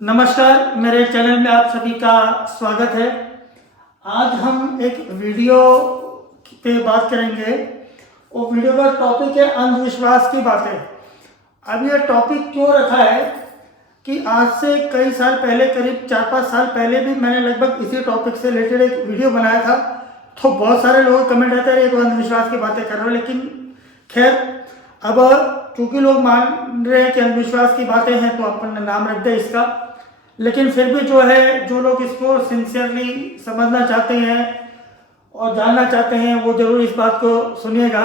नमस्कार, मेरे चैनल में आप सभी का स्वागत है। आज हम एक वीडियो पे बात करेंगे। वो वीडियो का टॉपिक है अंधविश्वास की बातें। अब ये टॉपिक क्यों रखा है कि आज से कई साल पहले, करीब 4-5 साल पहले भी मैंने लगभग इसी टॉपिक से रिलेटेड एक वीडियो बनाया था। तो बहुत सारे लोगों के कमेंट रहते हैं ये तो अंधविश्वास की बातें कर रहे हो, लेकिन खैर अब चूंकि लोग मान रहे हैं कि अंधविश्वास की बातें हैं तो अपन ने नाम रख दिया इसका। लेकिन फिर भी जो लोग इसको सिंसियरली समझना चाहते हैं और जानना चाहते हैं वो जरूर इस बात को सुनिएगा।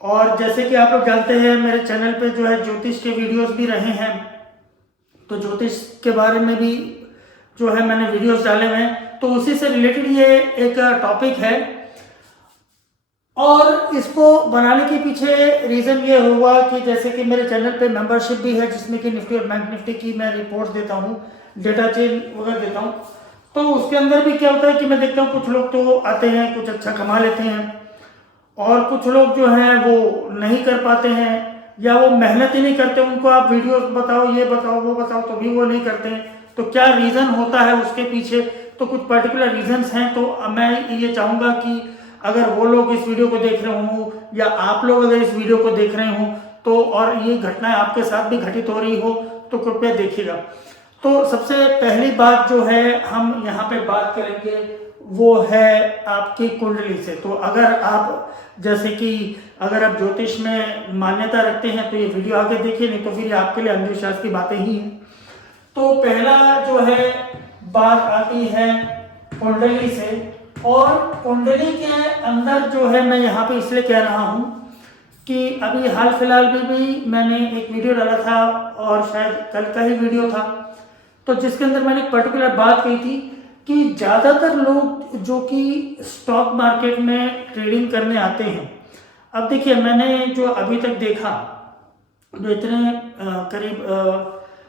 और जैसे कि आप लोग जानते हैं मेरे चैनल पे ज्योतिष के वीडियोस भी रहे हैं, तो ज्योतिष के बारे में भी मैंने वीडियोस डाले हुए हैं, तो उसी से रिलेटेड ये एक टॉपिक है। और इसको बनाने के पीछे रीज़न ये हुआ कि जैसे कि मेरे चैनल पे मेंबरशिप भी है जिसमें कि निफ्टी और बैंक निफ्टी की मैं रिपोर्ट्स देता हूँ, डेटा चेन वगैरह देता हूँ। तो उसके अंदर भी क्या होता है कि मैं देखता हूँ कुछ लोग तो आते हैं, कुछ अच्छा कमा लेते हैं, और कुछ लोग वो नहीं कर पाते हैं या वो मेहनत ही नहीं करते। उनको आप वीडियो बताओ, ये बताओ, वो बताओ, तो भी वो नहीं करते हैं। तो क्या रीज़न होता है उसके पीछे, तो कुछ पर्टिकुलर रीजंस हैं। तो मैं ये चाहूँगा कि अगर वो लोग इस वीडियो को देख रहे हों या आप लोग अगर इस वीडियो को देख रहे हों तो और ये घटनाएं आपके साथ भी घटित हो रही हो तो कृपया देखिएगा। तो सबसे पहली बात हम यहाँ पे बात करेंगे वो है आपकी कुंडली से। तो अगर आप अगर आप ज्योतिष में मान्यता रखते हैं तो ये वीडियो आगे देखिए, नहीं तो फिर आपके लिए अंधविश्वास की बातें ही हैं। तो पहला बात आती है कुंडली से। और कुंडली के अंदर मैं यहाँ पे इसलिए कह रहा हूँ कि अभी हाल फिलहाल में भी मैंने एक वीडियो डाला था और शायद कल का ही वीडियो था, तो जिसके अंदर मैंने एक पर्टिकुलर बात कही थी कि ज़्यादातर लोग जो कि स्टॉक मार्केट में ट्रेडिंग करने आते हैं। अब देखिए, मैंने जो अभी तक देखा, जो इतने करीब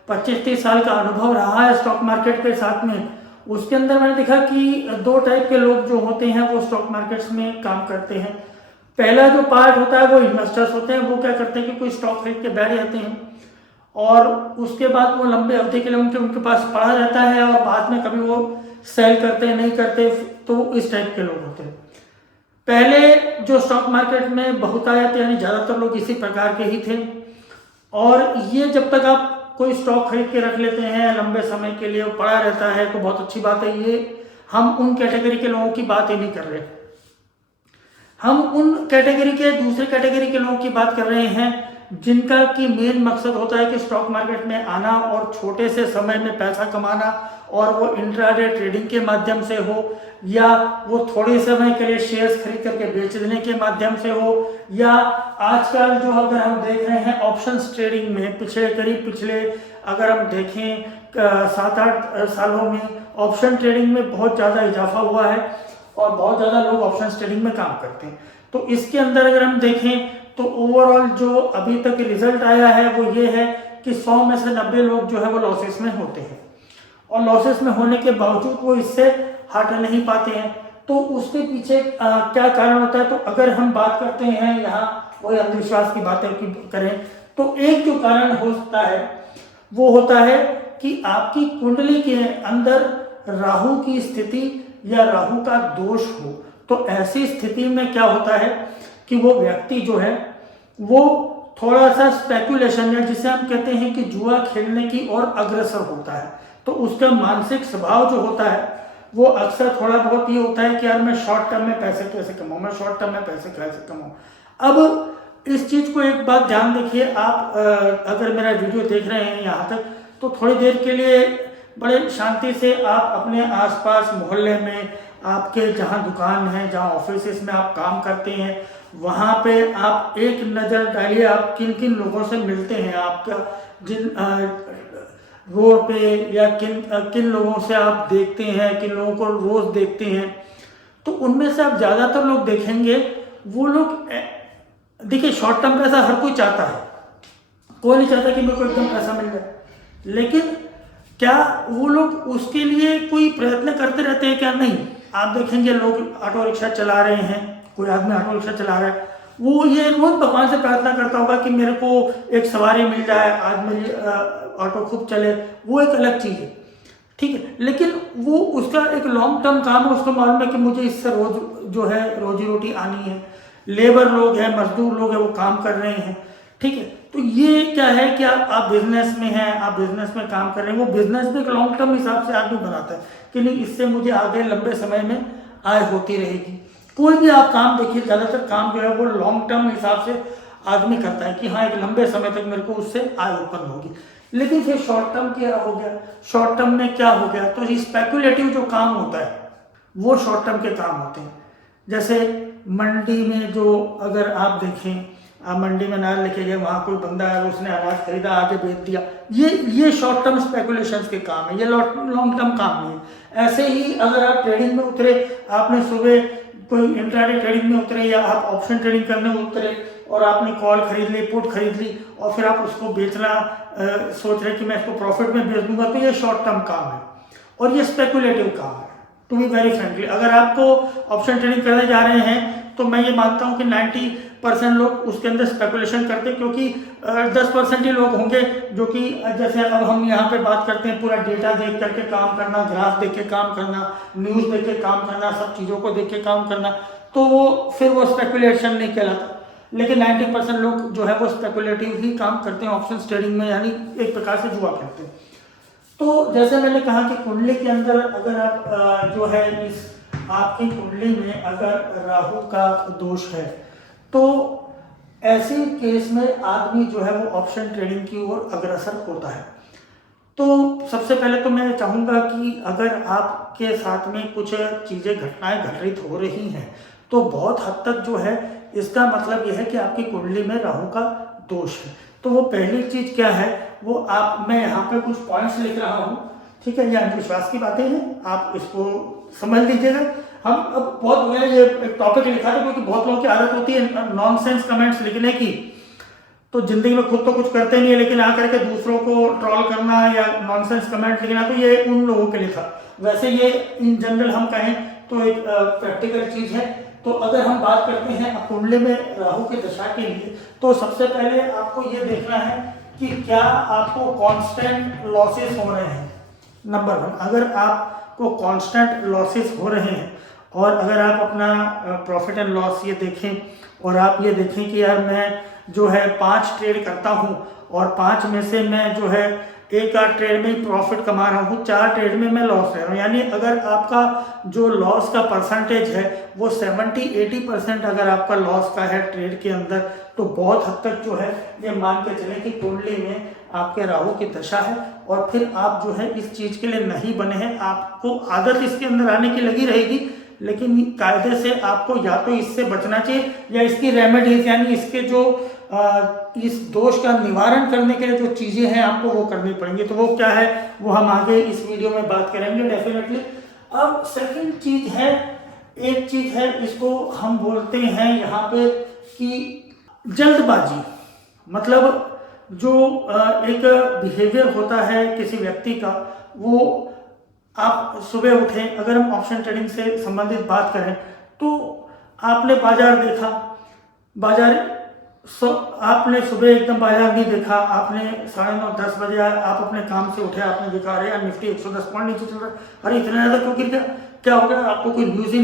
25-30 साल का अनुभव रहा है स्टॉक मार्केट के साथ में, उसके अंदर मैंने देखा कि दो टाइप के लोग जो होते हैं वो स्टॉक मार्केट्स में काम करते हैं। पहला जो पार्ट होता है वो इन्वेस्टर्स होते हैं। वो क्या करते हैं कि कोई स्टॉक खरीद के बैठ जाते हैं और उसके बाद वो लंबे अवधि के लिए उनके पास पड़ा रहता है और बाद में कभी वो सेल करते हैं, नहीं करते। तो इस टाइप के लोग होते हैं। पहले जो स्टॉक मार्केट में बहुतायत यानी ज़्यादातर लोग इसी प्रकार के ही थे। और ये जब तक आप कोई स्टॉक खरीद के रख लेते हैं लंबे समय के लिए, वो पड़ा रहता है, तो बहुत अच्छी बात है। ये हम उन कैटेगरी के लोगों की बात ही नहीं कर रहे, हम उन कैटेगरी के दूसरे कैटेगरी के लोगों की बात कर रहे हैं जिनका कि मेन मकसद होता है कि स्टॉक मार्केट में आना और छोटे से समय में पैसा कमाना, और वो इंट्राडे ट्रेडिंग के माध्यम से हो या वो थोड़े समय के लिए शेयर्स खरीद करके बेच देने के माध्यम से हो, या आजकल अगर हम देख रहे हैं ऑप्शंस ट्रेडिंग में पिछले अगर हम देखें 7-8 सालों में ऑप्शन ट्रेडिंग में बहुत ज़्यादा इजाफा हुआ है और बहुत ज़्यादा लोग ऑप्शन ट्रेडिंग में काम करते हैं। तो इसके अंदर अगर हम देखें तो ओवरऑल जो अभी तक रिजल्ट आया है वो ये है कि 100 में से 90 लोग वो लॉसेस में होते हैं, और लॉसेस में होने के बावजूद वो इससे हट नहीं पाते हैं। तो उसके पीछे क्या कारण होता है, तो अगर हम बात करते हैं यहाँ वही अंधविश्वास की बातें करें तो एक जो कारण होता है वो होता है कि आपकी कुंडली के अंदर राहु की स्थिति या राहु का दोष हो। तो ऐसी स्थिति में क्या होता है कि वो व्यक्ति वो थोड़ा सा स्पेकुलेशन या जिसे हम कहते हैं कि जुआ खेलने की ओर अग्रसर होता है। तो उसका मानसिक स्वभाव जो होता है वो अक्सर थोड़ा बहुत ये होता है कि यार मैं शॉर्ट टर्म में पैसे कैसे कमाऊं, मैं शॉर्ट टर्म में पैसे कैसे कमाऊं। अब इस चीज़ को एक बात ध्यान देखिए, आप अगर मेरा वीडियो देख रहे हैं यहाँ तक तो थोड़ी देर के लिए बड़े शांति से आप अपने आसपास मोहल्ले में, आपके जहाँ दुकान है, जहाँ ऑफिस में आप काम करते हैं, वहाँ पे आप एक नज़र डालिए आप किन किन लोगों से मिलते हैं, आपका जिन रोड पे या किन लोगों से आप देखते हैं, किन लोगों को रोज़ देखते हैं। तो उनमें से आप ज़्यादातर लोग देखेंगे वो लोग देखिए शॉर्ट टर्म पैसा हर कोई चाहता है, कोई नहीं चाहता कि मेरे को एकदम पैसा मिल जाए, लेकिन क्या वो लोग उसके लिए कोई प्रयत्न करते रहते हैं क्या? नहीं। आप देखेंगे लोग ऑटो रिक्शा चला रहे हैं, कोई आदमी ऑटो रिक्शा चला रहा है, वो ये रोज भगवान से प्रार्थना करता होगा कि मेरे को एक सवारी मिल जाए, आज मेरी ऑटो खूब चले, वो एक अलग चीज़ है, ठीक है। लेकिन वो उसका एक लॉन्ग टर्म काम है, उसको मालूम है कि मुझे इससे रोज जो है रोजी रोटी आनी है। लेबर लोग हैं, मजदूर लोग हैं, वो काम कर रहे हैं, ठीक है। तो ये क्या है कि आप बिजनेस में हैं, आप बिजनेस में काम कर रहे हैं, वो बिजनेस भी एक लॉन्ग टर्म हिसाब से आदमी बनाता है कि नहीं इससे मुझे आगे लंबे समय में आय होती रहेगी। कोई भी आप काम देखिए, ज़्यादातर काम जो है वो लॉन्ग टर्म हिसाब से आदमी करता है कि हाँ एक लंबे समय तक मेरे को उससे आय उत्पन्न होगी। लेकिन फिर शॉर्ट टर्म क्या हो गया, शॉर्ट टर्म में क्या हो गया, तो स्पेकुलेटिव जो काम होता है वो शॉर्ट टर्म के काम होते हैं। जैसे मंडी में जो अगर आप देखें, आप मंडी में अनाज लेके गए, वहाँ कोई बंदा है उसने अनाज खरीदा आगे बेच दिया, ये शॉर्ट टर्म स्पेकुलेशंस के काम है, ये लॉन्ग टर्म काम नहीं है। ऐसे ही अगर आप ट्रेडिंग में उतरे, आपने सुबह कोई इंट्राडे ट्रेडिंग में उतरे या आप ऑप्शन ट्रेडिंग करने में उतरे और आपने कॉल खरीद ली, पुट खरीद ली और फिर आप उसको बेचना सोच रहे कि मैं इसको प्रॉफिट में बेच दूंगा, तो ये शॉर्ट टर्म काम है और ये स्पेकुलेटिव काम है। टू बी वेरी फ्रेंकली, अगर आपको ऑप्शन ट्रेडिंग करने जा रहे हैं तो मैं ये मानता हूँ कि 90% लोग उसके अंदर स्पेकुलेशन करते हैं, क्योंकि 10% ही लोग होंगे जो कि जैसे अब हम यहाँ पे बात करते हैं पूरा डेटा देख करके काम करना, ग्राफ देख के काम करना, न्यूज़ देख के काम करना, सब चीज़ों को देख के काम करना, तो वो फिर वो स्पेकुलेशन नहीं कहलाता। लेकिन 90% लोग जो है वो स्पेकुलेटिव ही काम करते हैं ऑप्शन ट्रेडिंग में, यानी एक प्रकार से जुआ खेलते हैं। तो जैसे मैंने कहा कि कुंडली के अंदर अगर आप जो है इस आपकी कुंडली में अगर राहु का दोष है तो ऐसे केस में आदमी जो है वो ऑप्शन ट्रेडिंग की ओर अग्रसर होता है। तो सबसे पहले तो मैं चाहूँगा कि अगर आपके साथ में कुछ चीज़ें घटनाएं घटित हो रही हैं तो बहुत हद तक जो है इसका मतलब यह है कि आपकी कुंडली में राहु का दोष है। तो वो पहली चीज़ क्या है, वो मैं यहाँ पे कुछ पॉइंट्स लिख रहा हूँ, ठीक है, ये अंधविश्वास की बातें हैं, आप इसको समझ लीजिएगा। हम अब बहुत हो गया ये एक टॉपिक लिखा था, क्योंकि बहुत लोगों की आदत होती है नॉनसेंस कमेंट्स लिखने की, तो जिंदगी में खुद तो कुछ करते नहीं है लेकिन आकर के दूसरों को ट्रॉल करना या नॉनसेंस कमेंट लिखना, तो ये उन लोगों के लिए था। वैसे ये इन जनरल हम कहें तो एक प्रैक्टिकल चीज़ है। तो अगर हम बात करते हैं कुंडली में राहु की दशा के लिए, तो सबसे पहले आपको ये देखना है कि क्या आपको कांस्टेंट लॉसेस हो रहे हैं। नंबर 1, अगर आपको कांस्टेंट लॉसेस हो रहे हैं और अगर आप अपना प्रॉफिट एंड लॉस ये देखें और आप ये देखें कि यार मैं जो है 5 ट्रेड करता हूँ और 5 में से मैं जो है एक आध ट्रेड में प्रॉफिट कमा रहा हूँ, 4 ट्रेड में मैं लॉस रह रहा हूँ, यानी अगर आपका जो लॉस का परसेंटेज है वो 70-80% अगर आपका लॉस का है ट्रेड के अंदर, तो बहुत हद तक जो है ये मान के चलें कि कुंडली में आपके राहु की दशा है और फिर आप जो है इस चीज़ के लिए नहीं बने हैं। आपको आदत इसके अंदर आने की लगी रहेगी, लेकिन कायदे से आपको या तो इससे बचना चाहिए या इसकी रेमेडीज यानी इसके जो इस दोष का निवारण करने के लिए जो चीज़ें हैं आपको वो करनी पड़ेंगी। तो वो क्या है वो हम आगे इस वीडियो में बात करेंगे डेफिनेटली। अब सेकंड चीज़ है, एक चीज़ है इसको हम बोलते हैं यहाँ पे कि जल्दबाजी, मतलब जो एक बिहेवियर होता है किसी व्यक्ति का, वो आप सुबह उठें, अगर हम ऑप्शन ट्रेडिंग से संबंधित बात करें तो आपने बाजार देखा, आपने सुबह एकदम बाजार नहीं देखा, आपने 9:30-10 बजे आप अपने काम से उठे, आपने देखा अरे यार निफ्टी 110 पॉइंट नीचे चल रहा है, अरे इतना ज़्यादा क्यों गिर गया, क्या हो गया, आपको कोई न्यूज़ ही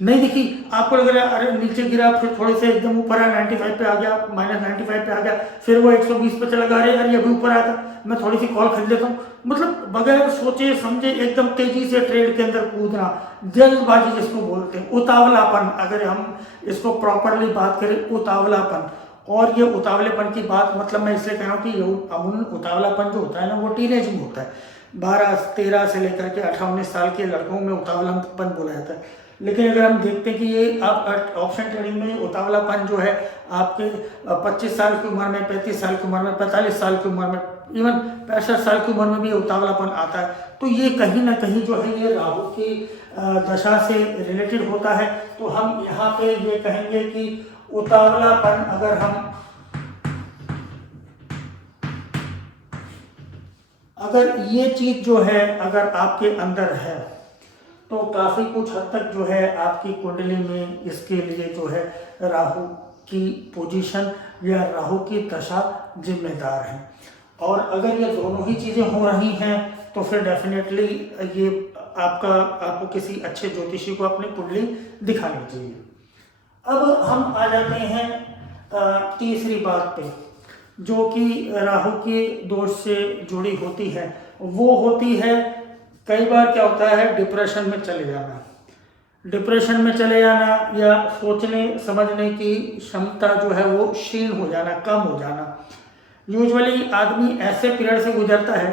नहीं दिखी, आपको लग रहा है अरे नीचे गिरा, फिर थोड़े से एकदम ऊपर आया 95 पे आ गया, -95 पे आ गया, फिर वो 120 पे चला गया, अरे यार ये अभी ऊपर आया था, मैं थोड़ी सी कॉल खरीद लेता हूँ। मतलब बगैर सोचे समझे एकदम तेजी से ट्रेड के अंदर कूदना, जल्दबाजी जिसको बोलते हैं, उतावलापन, अगर हम इसको प्रॉपरली बात करें उतावलापन। और ये उतावलेपन की बात मतलब मैं इसलिए कह रहा हूँ कि उतावलापन जो होता है ना वो टीनेज में होता है, 12-13 से लेकर के 18-19 साल के लड़कों में उतावलापन बोला जाता है। लेकिन अगर हम देखते हैं कि ये आप ऑप्शन ट्रेडिंग में उतावलापन जो है आपके 25 साल की उम्र में, 35 साल की उम्र में, 45 साल की उम्र में, इवन 65 साल की उम्र में भी उतावलापन आता है, तो ये कहीं ना कहीं जो है ये राहु की दशा से रिलेटेड होता है। तो हम यहाँ पे ये कहेंगे कि उतावलापन अगर ये चीज जो है अगर आपके अंदर है तो काफी कुछ हद तक जो है आपकी कुंडली में इसके लिए जो है राहु की पोजीशन या राहु की दशा जिम्मेदार है। और अगर ये दोनों ही चीज़ें हो रही हैं तो फिर डेफिनेटली ये आपको किसी अच्छे ज्योतिषी को अपनी कुंडली दिखानी चाहिए। अब हम आ जाते हैं तीसरी बात पे, जो कि राहु के दोष से जुड़ी होती है। वो होती है, कई बार क्या होता है, डिप्रेशन में चले जाना। डिप्रेशन में चले जाना या सोचने समझने की क्षमता जो है वो क्षीण हो जाना, कम हो जाना। यूजुअली आदमी ऐसे पीरियड से गुजरता है,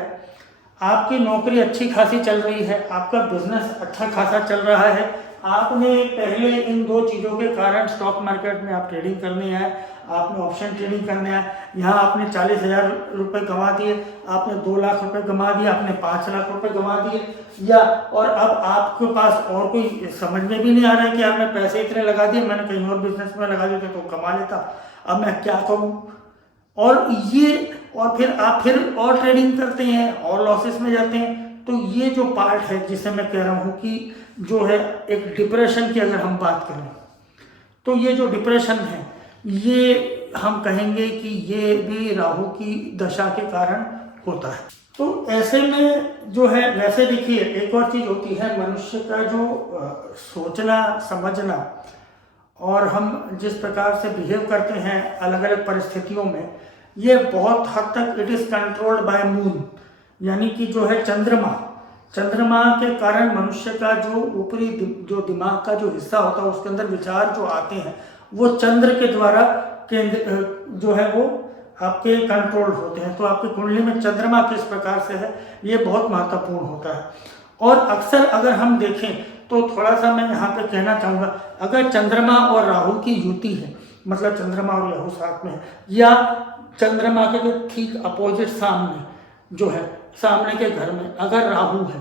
आपकी नौकरी अच्छी खासी चल रही है, आपका बिजनेस अच्छा खासा चल रहा है, आपने पहले इन दो चीज़ों के कारण स्टॉक मार्केट में आप ट्रेडिंग करने आए, आपने ऑप्शन ट्रेडिंग करने आए, यहाँ आपने 40,000 रुपये कमा दिए, आपने 2 लाख रुपए कमा दिए, आपने 5 लाख रुपए कमा दिए, या और अब आपके पास और कोई समझ में भी नहीं आ रहा है कि यार मैं पैसे इतने लगा दिए, मैंने कहीं और बिजनेस में लगा देते तो कमा लेता, अब मैं क्या करूँ। और फिर आप और ट्रेडिंग करते हैं और लॉसेस में जाते हैं। तो ये जो पार्ट है जिसे मैं कह रहा हूँ कि जो है एक डिप्रेशन की अगर हम बात करें, तो ये जो डिप्रेशन है ये हम कहेंगे कि ये भी राहु की दशा के कारण होता है। तो ऐसे में जो है, वैसे देखिए एक और चीज़ होती है, मनुष्य का जो सोचना समझना और हम जिस प्रकार से बिहेव करते हैं अलग अलग परिस्थितियों में, ये बहुत हद तक it is controlled by moon, यानी कि जो है चंद्रमा के कारण मनुष्य का जो ऊपरी जो दिमाग का जो हिस्सा होता है उसके अंदर विचार जो आते हैं वो चंद्र के द्वारा जो है वो आपके कंट्रोल होते हैं। तो आपकी कुंडली में चंद्रमा किस प्रकार से है ये बहुत महत्वपूर्ण होता है। और अक्सर अगर हम देखें तो थोड़ा सा मैं यहाँ पे कहना चाहूँगा, अगर चंद्रमा और राहु की युति है, मतलब चंद्रमा और राहु साथ में है, या चंद्रमा के जो ठीक अपोजिट सामने जो है, सामने के घर में अगर राहु है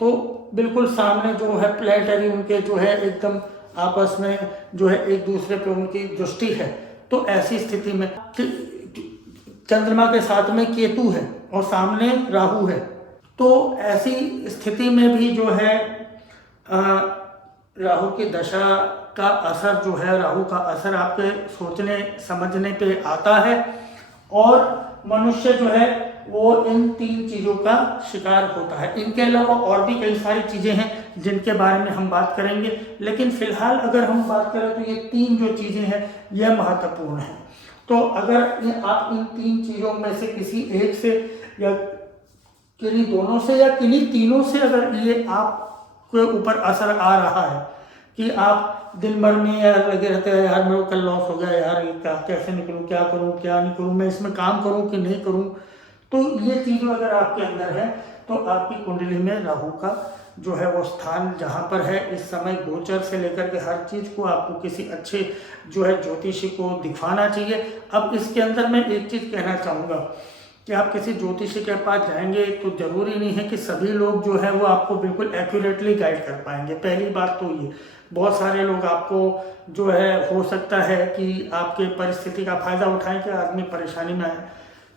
तो बिल्कुल सामने जो है प्लेनेटरी उनके जो है एकदम आपस में जो है एक दूसरे पे उनकी दृष्टि है। तो ऐसी स्थिति में चंद्रमा के साथ में केतु है और सामने राहु है, तो ऐसी स्थिति में भी जो है राहु की दशा का असर जो है, राहु का असर आपके सोचने समझने पे आता है और मनुष्य जो है वो इन 3 चीज़ों का शिकार होता है। इनके अलावा और भी कई सारी चीज़ें हैं जिनके बारे में हम बात करेंगे, लेकिन फिलहाल अगर हम बात करें तो ये 3 जो चीज़ें हैं ये महत्वपूर्ण हैं। तो अगर आप इन 3 चीज़ों में से किसी एक से या किन्हीं दोनों से या किन्हीं तीनों से अगर ये आपके ऊपर असर आ रहा है कि आप दिन भर में यार लगे रहते हैं, यार मेरे को कल लॉस हो गया, यार ये कैसे निकलूँ, क्या करूँ क्या नहीं करूँ, मैं इसमें काम करूँ कि नहीं करूँ, तो ये चीज़ अगर आपके अंदर है तो आपकी कुंडली में राहु का जो है वो स्थान जहाँ पर है इस समय गोचर से लेकर के हर चीज़ को आपको किसी अच्छे जो है ज्योतिषी को दिखाना चाहिए। अब इसके अंदर मैं एक चीज़ कहना चाहूँगा कि आप किसी ज्योतिषी के पास जाएंगे तो ज़रूरी नहीं है कि सभी लोग जो है वो आपको बिल्कुल एक्यूरेटली गाइड कर पाएंगे। पहली बात तो ये, बहुत सारे लोग आपको जो है हो सकता है कि आपके परिस्थिति का फ़ायदा उठाएं कि आदमी परेशानी में आए,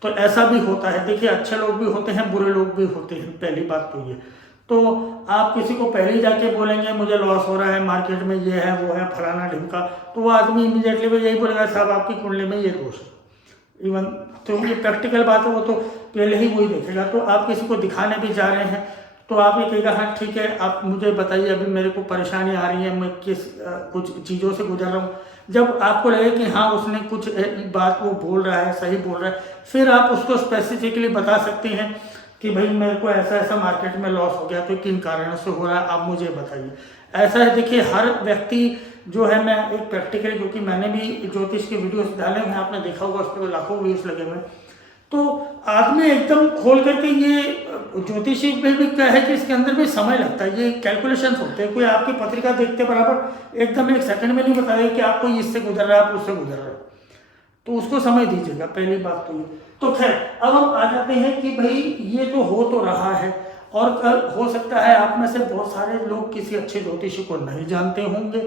तो ऐसा भी होता है। देखिए अच्छे लोग भी होते हैं, बुरे लोग भी होते हैं, पहली बात तो ये। तो आप किसी को पहले ही जाके बोलेंगे मुझे लॉस हो रहा है मार्केट में, ये है वो है फलाना ढिमका, तो वो आदमी इमीडिएटली वो यही बोलेगा साहब आपकी कुंडली में ये दोष है। इवन तो ये प्रैक्टिकल बात है, वो तो पहले ही वही देखेगा। तो आप किसी को दिखाने भी जा रहे हैं तो आप ये कहेगा हाँ ठीक है आप मुझे बताइए अभी मेरे को परेशानी आ रही है, मैं कुछ चीज़ों से गुजर रहा हूँ। जब आपको लगे कि हाँ उसने कुछ बात वो बोल रहा है, सही बोल रहा है, फिर आप उसको स्पेसिफिकली बता सकते हैं कि भाई मेरे को ऐसा ऐसा मार्केट में लॉस हो गया, तो किन कारणों से हो रहा है आप मुझे बताइए। ऐसा है, देखिए हर व्यक्ति जो है, मैं एक प्रैक्टिकली, क्योंकि मैंने भी ज्योतिष के वीडियोस डाले हैं, आपने देखा होगा उस पर लाखों व्यूज लगे हुए, तो आदमी एकदम खोल करके ये ज्योतिषी में भी क्या है कि इसके अंदर भी समय लगता है, ये कैलकुलेशंस होते हैं। कोई आपकी पत्रिका देखते बराबर एकदम 1 सेकंड में नहीं बताएगा कि आपको इससे गुजर रहा है आप उससे गुजर रहे हो, तो उसको समय दीजिएगा, पहली बात तो ये। तो खैर अब हम आ जाते हैं कि भाई ये तो हो तो रहा है, और हो सकता है आप में से बहुत सारे लोग किसी अच्छे ज्योतिषी को नहीं जानते होंगे,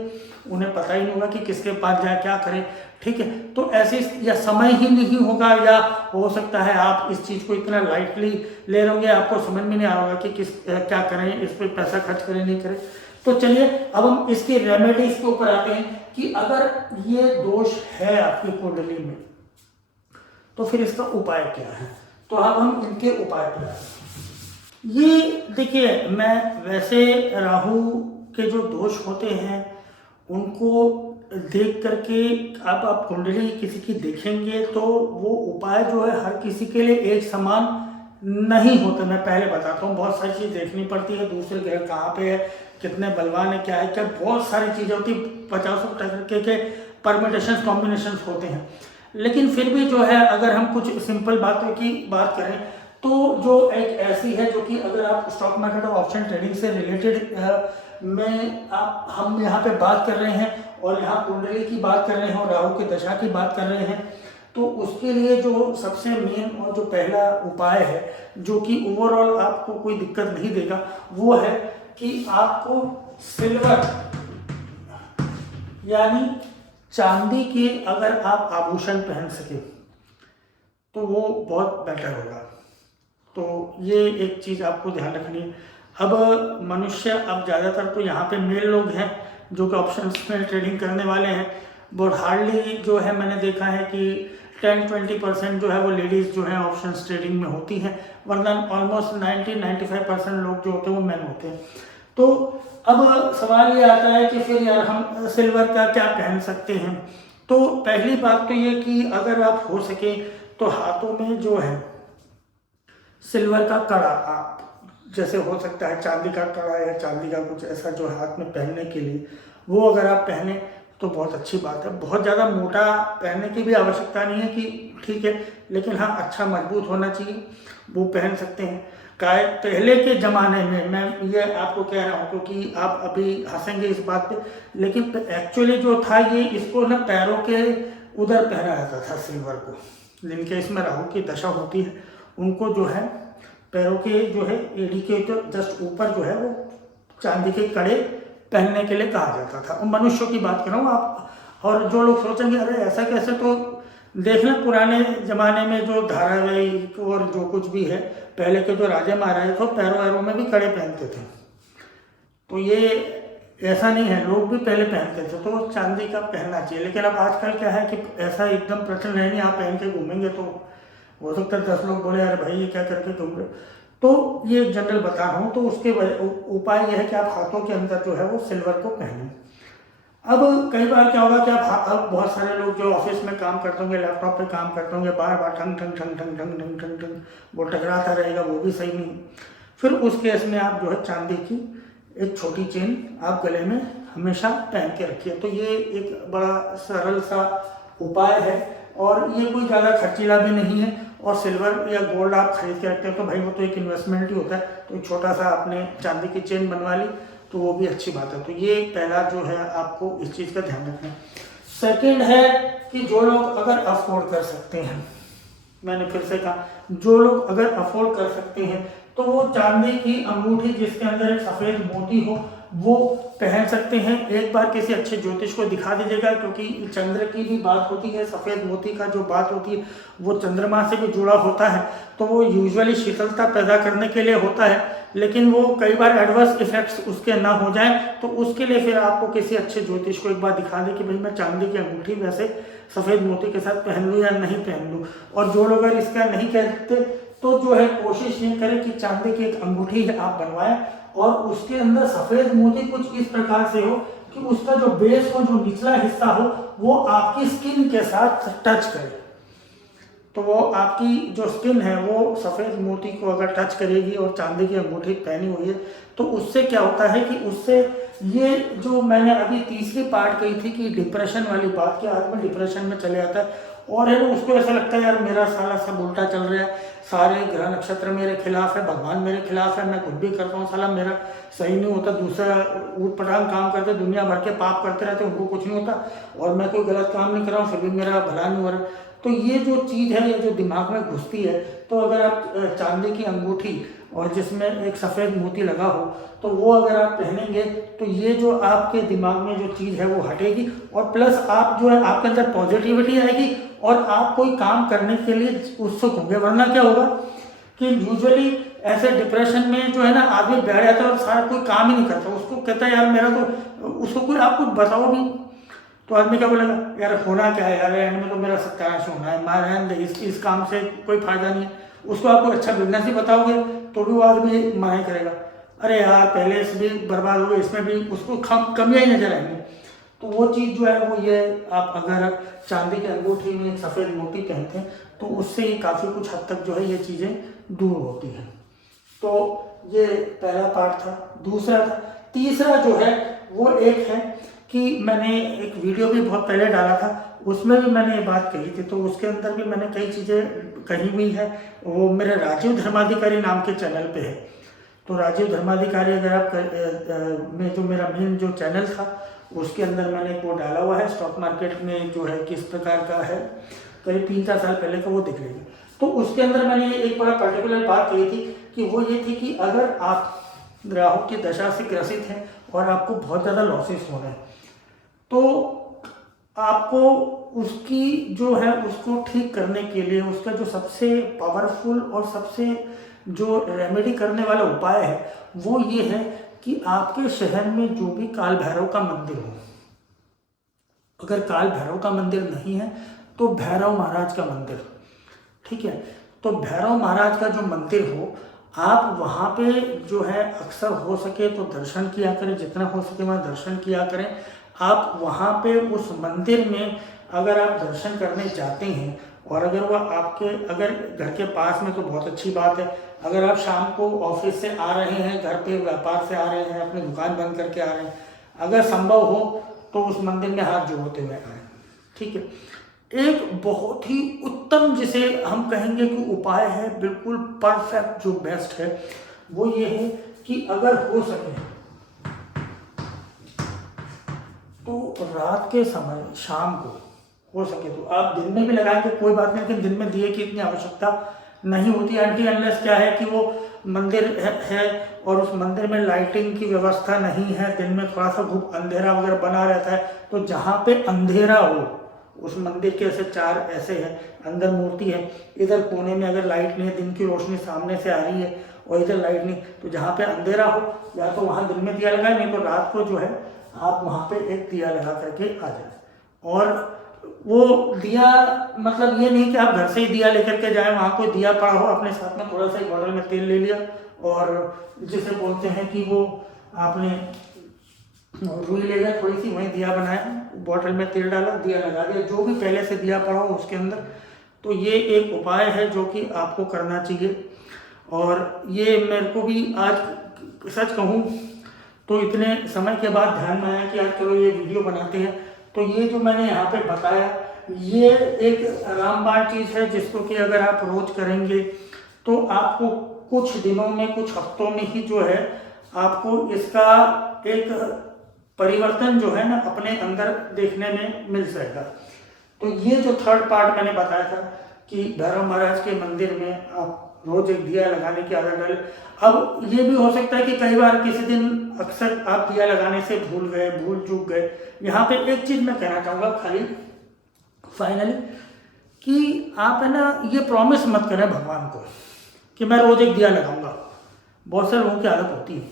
उन्हें पता ही नहीं होगा कि किसके पास जाए क्या करें, ठीक है। तो ऐसे या समय ही नहीं होगा, या हो सकता है आप इस चीज़ को इतना लाइटली ले रहे होंगे, आपको समझ में नहीं आ रहा होगा कि क्या करें, इस पर पैसा खर्च करें नहीं करें। तो चलिए अब हम इसकी रेमेडीज के ऊपर आते हैं कि अगर ये दोष है आपकी कुंडली में तो फिर इसका उपाय क्या है। तो अब हम इनके उपाय पर आते हैं। ये देखिए, मैं वैसे राहु के जो दोष होते हैं उनको देख करके अब आप कुंडली किसी की देखेंगे तो वो उपाय जो है हर किसी के लिए एक समान नहीं होता। मैं पहले बताता हूँ, बहुत सारी चीज़ देखनी पड़ती है, दूसरे ग्रह कहाँ पे है, कितने बलवान है, क्या है, क्या बहुत सारी चीज़ें होती, 50 टक्के के परमिटेशन कॉम्बिनेशन होते हैं। लेकिन फिर भी जो है अगर हम कुछ सिंपल बातों की बात करें तो जो एक ऐसी है जो कि अगर आप स्टॉक मार्केट और ऑप्शन ट्रेडिंग से रिलेटेड हम यहाँ पे बात कर रहे हैं और यहाँ कुंडली की बात कर रहे हैं और राहु की दशा की बात कर रहे हैं, तो उसके लिए जो सबसे मेन और जो पहला उपाय है जो कि ओवरऑल आपको कोई दिक्कत नहीं देगा वो है कि आपको सिल्वर यानी चांदी के अगर आप आभूषण पहन सके तो वो बहुत बेटर होगा। तो ये एक चीज़ आपको ध्यान रखनी है। अब मनुष्य, अब ज़्यादातर तो यहाँ पे मेल लोग हैं जो कि ऑप्शंस में ट्रेडिंग करने वाले हैं, बहुत हार्डली जो है मैंने देखा है कि 10-20% जो है वो लेडीज़ जो है ऑप्शंस ट्रेडिंग में होती हैं, वरना ऑलमोस्ट 90-95% लोग जो होते हैं वो मैन होते हैं। तो अब सवाल ये आता है कि फिर यार हम सिल्वर का क्या पहन सकते हैं। तो पहली बात तो ये कि अगर आप हो सके तो हाथों में जो है सिल्वर का कड़ा, आप जैसे हो सकता है चांदी का कड़ा या चांदी का कुछ ऐसा जो हाथ में पहनने के लिए, वो अगर आप पहने तो बहुत अच्छी बात है। बहुत ज़्यादा मोटा पहनने की भी आवश्यकता नहीं है कि ठीक है, लेकिन हाँ अच्छा मजबूत होना चाहिए, वो पहन सकते हैं। काय पहले के ज़माने में, मैं ये आपको कह रहा हूँ क्योंकि आप अभी हंसेंगे इस बात पे, लेकिन एक्चुअली जो था ये इसको ना पैरों के उधर पहना जाता था सिल्वर को। जिनके इसमें राहु की दशा होती है उनको जो है पैरों के जो है एड़ी के तो जस्ट ऊपर जो है वो चांदी के कड़े पहनने के लिए कहा जाता था। और मनुष्यों की बात कर रहा हूँ आप, और जो लोग सोचेंगे अरे ऐसा कैसे, तो देख लें पुराने ज़माने में जो धारावाहिक और जो कुछ भी है, पहले के जो राजा महाराजा थे पैरों वैरों में भी कड़े पहनते थे। तो ये ऐसा नहीं है, लोग भी पहले पहनते थे, तो चांदी का पहनना चाहिए। लेकिन अब आजकल क्या है कि ऐसा एकदम प्रचलन है नहीं, आप पहन के घूमेंगे तो हो सकता है 10 लोग बोले यार भाई ये क्या करके घूम रहे। तो ये जनरल बता रहा हूँ। तो उसके उपाय यह है कि आप हाथों के अंदर जो है वो सिल्वर को पहनें। अब कई बार क्या होगा कि अब बहुत सारे लोग जो ऑफिस में काम करते होंगे, लैपटॉप पे काम करते होंगे, बार बार ठंग ठंग ठंग ठंग ठंग ठंग ठंग ठंग वो टकराता रहेगा, वो भी सही नहीं। फिर उस केस में आप जो है चांदी की एक छोटी चेन आप गले में हमेशा पहन के रखिए। तो ये एक बड़ा सरल सा उपाय है और ये कोई ज़्यादा खर्चीला भी नहीं है। और सिल्वर या गोल्ड आप खरीद के रखते हैं तो भाई वो तो एक इन्वेस्टमेंट ही होता है, तो छोटा सा आपने चांदी की चेन बनवा ली तो वो भी अच्छी बात है। तो ये पहला जो है आपको इस चीज़ का ध्यान रखना है। सेकंड है कि जो लोग अगर अफोर्ड कर सकते हैं, मैंने फिर से कहा जो लोग अगर अफोर्ड कर सकते हैं तो वो चांदी की अंगूठी जिसके अंदर एक सफ़ेद मोती हो वो पहन सकते हैं। एक बार किसी अच्छे ज्योतिष को दिखा दीजिएगा, क्योंकि चंद्र की भी बात होती है, सफ़ेद मोती का जो बात होती है वो चंद्रमा से भी जुड़ा होता है, तो वो यूजुअली शीतलता पैदा करने के लिए होता है, लेकिन वो कई बार एडवर्स इफेक्ट्स उसके ना हो जाए, तो उसके लिए फिर आपको किसी अच्छे ज्योतिष को एक बार दिखा दे कि भाई मैं चांदी की अंगूठी वैसे सफ़ेद मोती के साथ पहन लूँ या नहीं पहन लूँ। और जो लोग अगर इसका नहीं कहते तो जो है कोशिश ये करें कि चांदी की एक अंगूठी आप बनवाएं और उसके अंदर सफ़ेद मोती कुछ इस प्रकार से हो कि उसका जो बेस हो, जो निचला हिस्सा हो, वो आपकी स्किन के साथ टच करे। तो वो आपकी जो स्किन है वो सफ़ेद मोती को अगर टच करेगी और चांदी की अंगूठी पहनी हुई है तो उससे क्या होता है कि उससे ये जो मैंने अभी तीसरी पार्ट कही थी कि डिप्रेशन वाली बात, कि आदमी डिप्रेशन में चले जाता है और है उसको ऐसा लगता है यार मेरा साला सब उल्टा चल रहा है, सारे ग्रह नक्षत्र मेरे खिलाफ है, भगवान मेरे खिलाफ है, मैं कुछ भी करता हूँ साला मेरा सही नहीं होता, दूसरा ऊट पटांग काम करते दुनिया भर के पाप करते रहते उनको कुछ नहीं होता और मैं कोई गलत काम नहीं कर रहा हूँ फिर भी मेरा भला नहीं हो रहा। तो ये जो चीज़ है ये जो दिमाग में घुसती है, तो अगर आप चांदी की अंगूठी और जिसमें एक सफ़ेद मोती लगा हो तो वो अगर आप पहनेंगे तो ये जो आपके दिमाग में जो चीज़ है वो हटेगी और प्लस आप जो है आपके अंदर पॉजिटिविटी आएगी और आप कोई काम करने के लिए उत्सुक होंगे। वरना क्या होगा कि यूजुअली ऐसे डिप्रेशन में जो है ना आदमी बैठ जाता है और सारा कोई काम ही नहीं करता, उसको कहता है यार मेरा तो, उसको कोई आप कुछ बताओ भी तो आदमी क्या बोलेगा, यार होना क्या है यार, एंड में तो मेरा सत्यानाश होना है, मैं रहने दे, इस काम से कोई फायदा नहीं है। उसको आप कोई अच्छा बिजनेस ही बताओगे तो भी वो आदमी मना ही करेगा, अरे यार पहले से भी बर्बाद हो गए, इसमें भी उसको कमियाँ ही नजर आएंगी। तो वो चीज़ जो है वो ये, आप अगर चांदी की अंगूठी में एक सफ़ेद मोती पहनते हैं तो उससे ये काफ़ी कुछ हद तक जो है ये चीज़ें दूर होती हैं। तो ये पहला पार्ट था। दूसरा था, तीसरा जो है वो एक है कि मैंने एक वीडियो भी बहुत पहले डाला था, उसमें भी मैंने ये बात कही थी, तो उसके अंदर भी मैंने कई चीज़ें कही हुई है। वो मेरे राजीव धर्माधिकारी नाम के चैनल पे है। तो राजीव धर्माधिकारी अगर आप में जो मेरा मेन जो चैनल था उसके अंदर मैंने वो डाला हुआ है, स्टॉक मार्केट में जो है किस प्रकार का है, करीब 3-4 साल पहले का, वो दिख लेंगे। तो उसके अंदर मैंने एक बड़ा पर्टिकुलर बात कही थी कि वो ये थी कि अगर आप राहु की दशा से ग्रसित हैं और आपको बहुत ज़्यादा लॉसेस हो रहे हैं तो आपको उसकी जो है उसको ठीक करने के लिए उसका जो सबसे पावरफुल और सबसे जो रेमेडी करने वाला उपाय है वो ये है कि आपके शहर में जो भी काल भैरव का मंदिर हो, अगर काल भैरव का मंदिर नहीं है तो भैरव महाराज का मंदिर, ठीक है, तो भैरव महाराज का जो मंदिर हो आप वहाँ पे जो है अक्सर हो सके तो दर्शन किया करें, जितना हो सके वहाँ दर्शन किया करें। आप वहाँ पे उस मंदिर में अगर आप दर्शन करने जाते हैं और अगर वह आपके अगर घर के पास में तो बहुत अच्छी बात है, अगर आप शाम को ऑफिस से आ रहे हैं, घर पे व्यापार से आ रहे हैं, अपनी दुकान बंद करके आ रहे हैं, अगर संभव हो तो उस मंदिर में हाथ जोड़ते हुए आए, ठीक है। एक बहुत ही उत्तम जिसे हम कहेंगे कि उपाय है, बिल्कुल परफेक्ट जो बेस्ट है वो ये है कि अगर हो सके तो रात के समय शाम को हो सके तो आप दिन में भी लगाएंगे कोई बात नहीं, लेकिन दिन में दिए की इतनी आवश्यकता नहीं होती आंटी, अनलेस क्या है कि वो मंदिर है और उस मंदिर में लाइटिंग की व्यवस्था नहीं है, दिन में थोड़ा सा घुप अंधेरा वगैरह बना रहता है। तो जहाँ पे अंधेरा हो, उस मंदिर के ऐसे 4 ऐसे हैं, अंदर मूर्ति है, इधर कोने में अगर लाइट नहीं है, दिन की रोशनी सामने से आ रही है और इधर लाइट नहीं, तो जहाँ पे अंधेरा हो या तो वहाँ दिन में दिया लगाए, नहीं तो रात को जो है आप वहाँ पे एक दिया लगा करके आ जाए। और वो दिया मतलब ये नहीं कि आप घर से ही दिया लेकर के जाए, वहाँ कोई दिया पड़ा हो, अपने साथ में थोड़ा सा एक बॉटल में तेल ले लिया और जिसे बोलते हैं कि वो आपने रुई ले लिया थोड़ी सी, वहीं दिया बनाया, बॉटल में तेल डाला, दिया लगा दिया, जो भी पहले से दिया पड़ा हो उसके अंदर। तो ये एक उपाय है जो कि आपको करना चाहिए। और ये मेरे को भी आज सच कहूँ तो इतने समय के बाद ध्यान में आया कि आज चलो ये वीडियो बनाते हैं। तो ये जो मैंने यहाँ पे बताया ये एक रामबाण चीज़ है जिसको कि अगर आप रोज करेंगे तो आपको कुछ दिनों में, कुछ हफ्तों में ही जो है आपको इसका एक परिवर्तन जो है ना अपने अंदर देखने में मिल जाएगा। तो ये जो थर्ड पार्ट मैंने बताया था कि भैरव महाराज के मंदिर में आप रोज एक दिया लगाने की आदत डालें। अब ये भी हो सकता है कि कई बार किसी दिन अक्सर आप दिया लगाने से भूल गए, भूल चूक गए। यहाँ पे एक चीज मैं कहना चाहूँगा खाली फाइनली कि आप है ना ये प्रॉमिस मत करें भगवान को कि मैं रोज एक दिया लगाऊंगा। बहुत से लोगों की आदत होती है,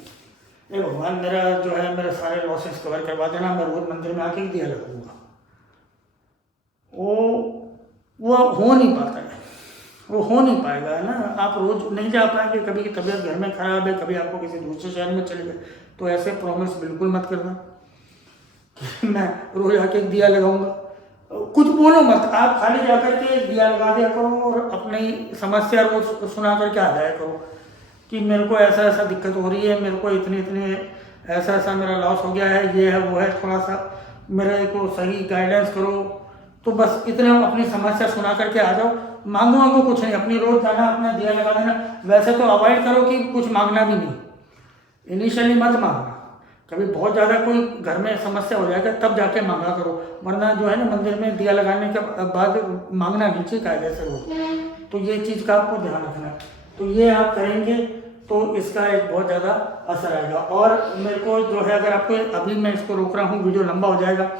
ये भगवान मेरा जो है मेरे सारे लॉसेस कवर करवा देना, मैं रोज मंदिर में आके ही दिया लगाऊंगा। वो हो नहीं पाता है, वो हो नहीं पाएगा, है ना। आप रोज नहीं जा पाएंगे, कभी की तबीयत घर में खराब है, कभी आपको किसी दूसरे शहर में चले गए, तो ऐसे प्रॉमिस बिल्कुल मत करना कि मैं रोज आके एक दिया लगाऊंगा। कुछ बोलो मत, आप खाली जाकर के एक दिया लगा दिया करो और अपनी समस्या रोज सुना करके आ जाया करो कि मेरे को ऐसा ऐसा दिक्कत हो रही है, मेरे को इतने इतने ऐसा ऐसा मेरा लॉस हो गया है, ये है वो है, थोड़ा सा मेरे को सही गाइडेंस करो। तो बस इतने अपनी समस्या सुना करके आ जाओ, मांगो कुछ नहीं, अपनी रोज जाना, अपना दिया लगा देना। वैसे तो अवॉइड करो कि कुछ मांगना भी नहीं, इनिशियली मत मांगना, कभी बहुत ज़्यादा कोई घर में समस्या हो जाएगा तब जाके मांगा करो, वरना जो है ना मंदिर में दिया लगाने के बाद मांगना नहीं चाहिए कायदे से रोज। तो ये चीज़ का आपको ध्यान रखना है। तो ये आप करेंगे तो इसका एक बहुत ज़्यादा असर आएगा। और मेरे को जो है अगर आपको अभी मैं इसको रोक रहा हूँ, वीडियो लंबा हो जाएगा,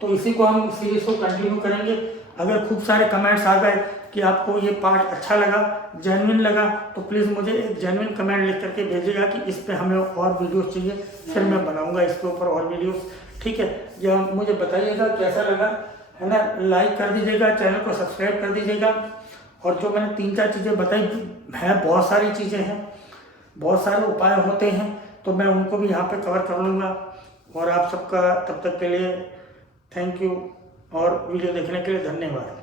तो इसी को हम सीरीज को कंटिन्यू करेंगे। अगर खूब सारे कमेंट्स आ गए कि आपको ये पार्ट अच्छा लगा, जेन्युइन लगा, तो प्लीज़ मुझे एक जेन्युइन कमेंट लिख करके भेजिएगा कि इस पे हमें और वीडियोस चाहिए, फिर मैं बनाऊंगा इसके ऊपर और वीडियोस। ठीक है, या मुझे बताइएगा कैसा लगा, है ना। लाइक कर दीजिएगा, चैनल को सब्सक्राइब कर दीजिएगा। और जो मैंने 3-4 चीज़ें बताई हैं, बहुत सारी चीज़ें हैं, बहुत सारे उपाय होते हैं, तो मैं उनको भी यहाँ पे कवर कर लूँगा। और आप सबका तब तक के लिए थैंक यू, और वीडियो देखने के लिए धन्यवाद।